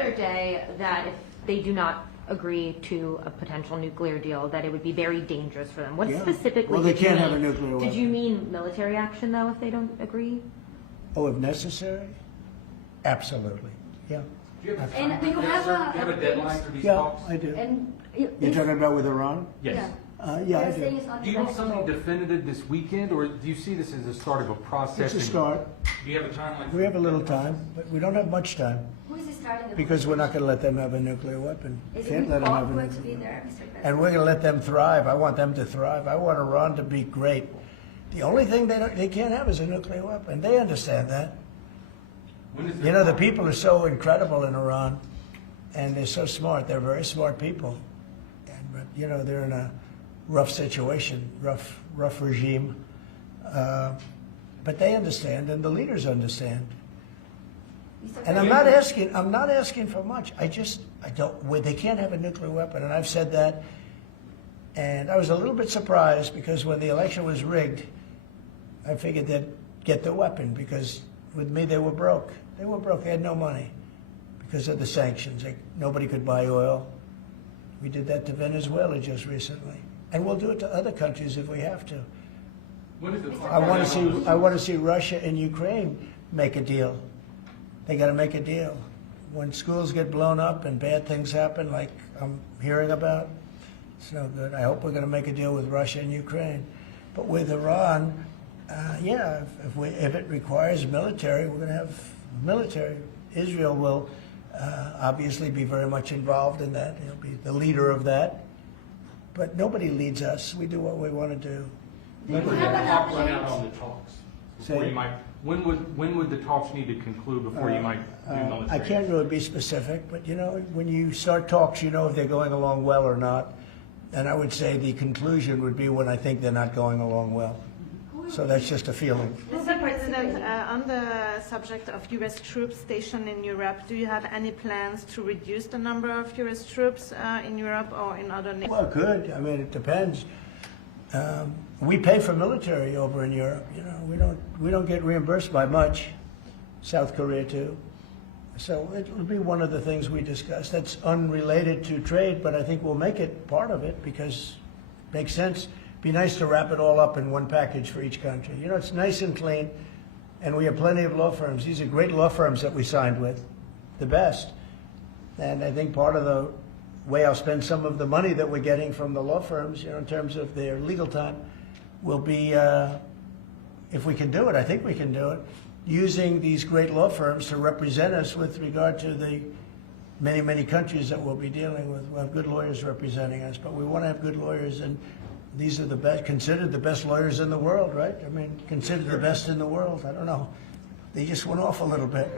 other day that if they do not agree to a potential nuclear deal, that it would be very dangerous for them. What specifically Well, they did you can't mean? have a nuclear weapon. Did you mean military action, though, if they don't agree? Oh, if necessary? Absolutely, yeah. Do you have a And time? do you Yes, have sir. Do you have a deadline for these Yeah, talks? I do. And You're talking about with Iran? Yes. Yeah, I They're saying do. it's not Do you want something negotiable. definitive this weekend, or do you see this as the start of a process? It's a start. Do you have a timeline? We have a little time, but we don't have much time Who is starting the because we're not going to let them have a nuclear weapon. Is Can't it let them have a awkward to nuclear be weapon. there, Mr. President? And we're going to let them thrive. I want them to thrive. I want Iran to be great. The only thing they can't have is a nuclear weapon. They understand that. When is You know, the people are so incredible in Iran, and they're so smart. They're very smart people. But, you know, they're in a rough situation, rough regime. But they understand, and the leaders understand. Mr. And I'm President, not asking for much. I don't, they can't have a nuclear weapon, and I've said that. And I was a little bit surprised because when the election was rigged, I figured they'd get the weapon because with me they were broke. They were broke. They had no money because of the sanctions. Nobody could buy oil. We did that to Venezuela just recently, and we'll do it to other countries if we have to. When is the Mr. I want to see Russia and Ukraine make a deal. They got to make a deal. When schools get blown up and bad things happen, like I'm hearing about, it's no good. I hope we're going to make a deal with Russia and Ukraine. But with Iran, yeah, if it requires military, we're going to have military. Israel will obviously be very much involved in that. He'll be the leader of that. But nobody leads us. We do what we want to do. When would the clock run out on the talks? Before Say- you might, when would the talks need to conclude before you might do military? I can't really be specific, but you know, when you start talks, you know if they're going along well or not. And I would say the conclusion would be when I think they're not going along well. So that's just a feeling. Mr. President, on the subject of U.S. troops stationed in Europe, do you have any plans to reduce the number of U.S. troops in Europe or in other nations? Well, good. I mean, it depends. We pay for military over in Europe. You know, we don't get reimbursed by much. South Korea too. So it'll be one of the things we discuss. That's unrelated to trade, but I think we'll make it part of it because it makes sense. Be nice to wrap it all up in one package for each country. You know, it's nice and clean, and we have plenty of law firms. These are great law firms that we signed with, the best. And I think part of the way I'll spend some of the money that we're getting from the law firms, you know, in terms of their legal time, will be, if we can do it, I think we can do it, using these great law firms to represent us with regard to the many, many countries that we'll be dealing with. We'll have good lawyers representing us, but we want to have good lawyers, and these are the best, considered the best lawyers in the world, right? I mean, considered the best in the world. I don't know. They just went off a little bit.